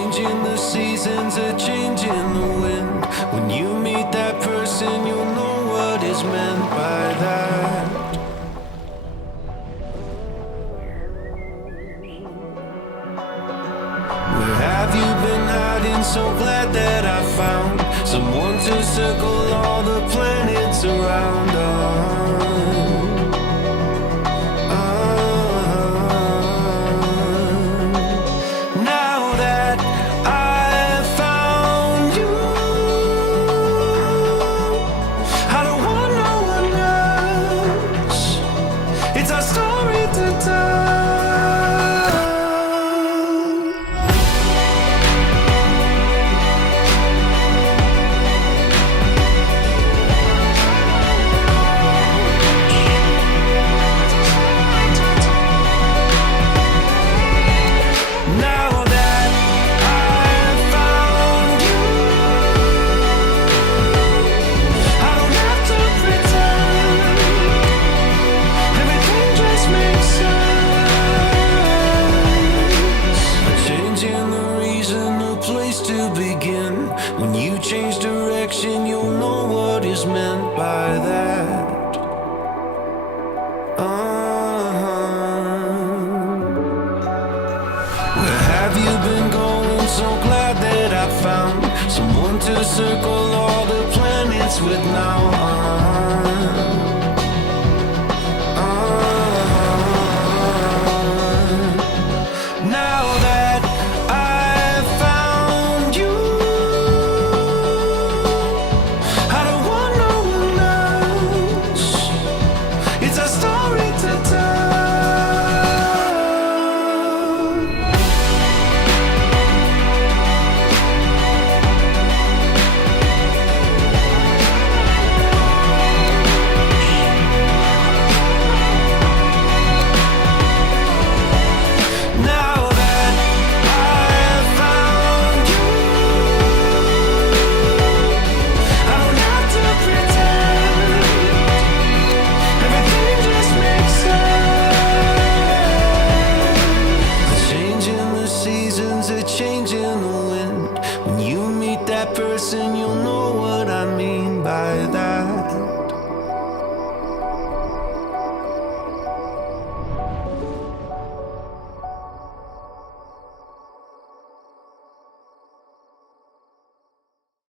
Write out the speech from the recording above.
changing the seasons, a changing the wind. When you meet that person, you'll know what is meant by that. Where have you been hiding? So glad that I found someone to circle all the planets around on. Now that I've found you, I don't want no one else. It's our story to tell. When you change direction, you'll know what is meant by that. Where have you been going? So glad that I found someone to circle all the planets with now. Now that I've found you, I don't want no one else. It's a story to tell. Now that I've found you, I don't have to pretend. Everything just makes sense. A change in the seasons, a change in the wind. When you meet that person, you'll know what I mean by that.